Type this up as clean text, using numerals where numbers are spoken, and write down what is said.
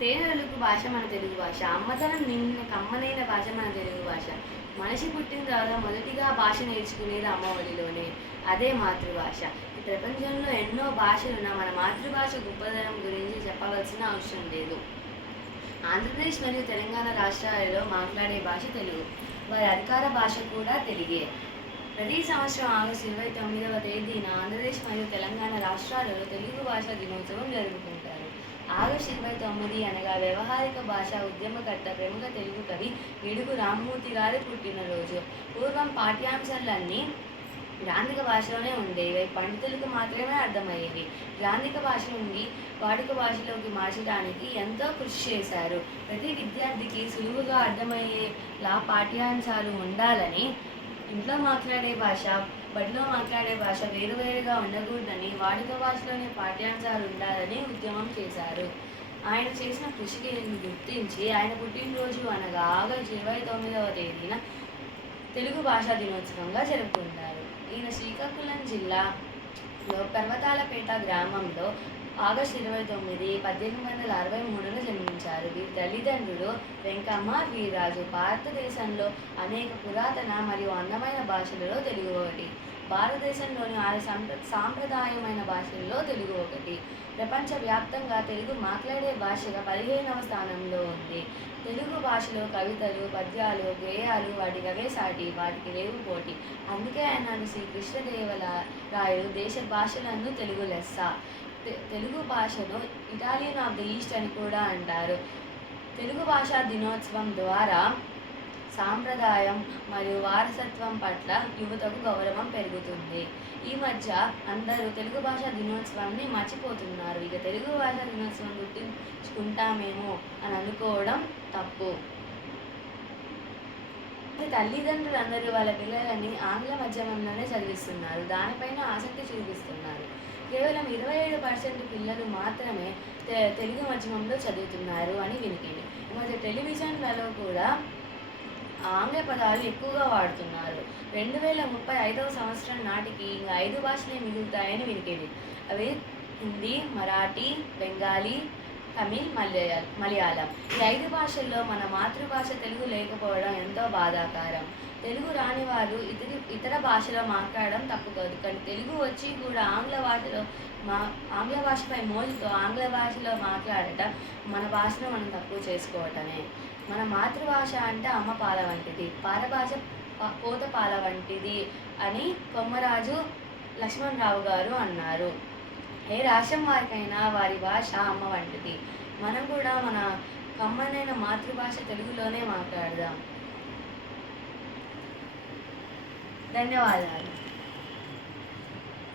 తేనెలకు భాష మన తెలుగు భాష. అమ్మతనం నిండిన కమ్మనైన భాష మన తెలుగు భాష. మనిషి పుట్టిన తర్వాత మొదటిగా భాష నేర్చుకునేది అమ్మ ఒడిలోనే. అదే మాతృభాష. ఈ ప్రపంచంలో ఎన్నో భాషలున్నా మన మాతృభాష గొప్పదనం గురించి చెప్పవలసిన అవసరం లేదు. ఆంధ్రప్రదేశ్ మరియు తెలంగాణ రాష్ట్రాలలో మాట్లాడే భాష తెలుగు. వారి అధికార భాష కూడా తెలుగే. ప్రతి సంవత్సరం ఆగస్టు 29వ తేదీన ఆంధ్రప్రదేశ్ మరియు తెలంగాణ రాష్ట్రాలలో తెలుగు భాషా దినోత్సవం జరుపుకుంటారు. ఆగస్టు 29 అనగా వ్యవహారిక భాషా ఉద్యమకర్త ప్రముఖ తెలుగు కవి గిడుగు రామ్మూర్తి గారి పుట్టినరోజు. పూర్వం పాఠ్యాంశాలన్నీ గ్రాంధిక భాషలోనే ఉండేవి. పండితులకు మాత్రమే అర్థమయ్యేవి. గ్రాంధిక భాష నుండి వాడుక భాషలోకి మార్చడానికి ఎంతో కృషి చేశారు. ప్రతి విద్యార్థికి సులువుగా అర్థమయ్యేలా పాఠ్యాంశాలు ఉండాలని, ఇంట్లో మాట్లాడే భాష, బడిలో మాట్లాడే భాష వేరువేరుగా ఉండకూడదని, వాడుక భాషలోని పాఠ్యాంశాలు ఉండాలని ఉద్యమం చేశారు. ఆయన చేసిన కృషికి గుర్తించి ఆయన పుట్టినరోజు అనగా ఆగస్టు 29వ తేదీన తెలుగు భాషా దినోత్సవంగా జరుపుకుంటారు. ఈయన శ్రీకాకుళం జిల్లాలో పర్వతాలపేట గ్రామంలో ఆగస్టు 29, 1863లో జన్మించారు. వీరి తల్లిదండ్రులు వెంకమ్మ, వీర్రాజు. భారతదేశంలో అనేక పురాతన మరియు అందమైన భాషలలో తెలుగు ఒకటి. భారతదేశంలోని 6 సాంప్రదాయమైన భాషల్లో తెలుగు ఒకటి. ప్రపంచవ్యాప్తంగా తెలుగు మాట్లాడే భాషగా 15వ స్థానంలో ఉంది. తెలుగు భాషలో కవితలు, పద్యాలు, గేయాలు వాటికవే సాటి, వాటికి లేవు పోటీ. అందుకే అన్నాడు శ్రీ కృష్ణదేవరాయలు, దేశ భాషలందు తెలుగు లెస్స. తెలుగు భాషను ఇటాలియన్ ఆఫ్ ది ఈస్ట్ అని కూడా అంటారు. తెలుగు భాషా దినోత్సవం ద్వారా సాంప్రదాయం మరియు వారసత్వం పట్ల యువతకు గౌరవం పెరుగుతుంది. ఈ మధ్య అందరూ తెలుగు భాషా దినోత్సవాన్ని మర్చిపోతున్నారు. ఇక తెలుగు భాషా దినోత్సవం గుర్తించుకుంటామేమో అని అనుకోవడం తప్పు. తల్లిదండ్రులందరూ వాళ్ళ పిల్లలని ఆంగ్ల మాధ్యమంలోనే చదివిస్తున్నారు. దానిపైన ఆసక్తి చూపిస్తున్నారు. కేవలం 27% పిల్లలు మాత్రమే తెలుగు మాధ్యమంలో చదువుతున్నారు అని వినికిడి. ఈ మధ్య టెలివిజన్లలో కూడా ఆంగ్ల పదాలు ఎక్కువగా వాడుతున్నారు. 2035వ సంవత్సరం నాటికి ఇంకా 5 భాషలే మిగులుతాయని వినికిడి. అవి హిందీ, మరాఠీ, బెంగాలీ, తమిళ్, మలయాళం. ఈ 5 భాషల్లో మన మాతృభాష తెలుగు లేకపోవడం ఎంతో బాధాకరం. తెలుగు రాని వారు ఇతర భాషలో మాట్లాడడం తప్పు కాదు, కానీ తెలుగు వచ్చి కూడా ఆంగ్ల భాషపై మోజుతో ఆంగ్ల భాషలో మాట్లాడటం మన భాషను మనం తక్కువ చేసుకోవటమే. మన మాతృభాష అంటే అమ్మ పాల వంటిది, పరభాష పోత పాల వంటిది అని కొమ్మరాజు లక్ష్మణరావు గారు అన్నారు. ఏ రాష్ట్రం వారికైనా వారి భాష అమ్మ వంటిది. మనం కూడా మన కమ్మనైన మాతృభాష తెలుగులోనే మాట్లాడదాం. ధన్యవాదాలు.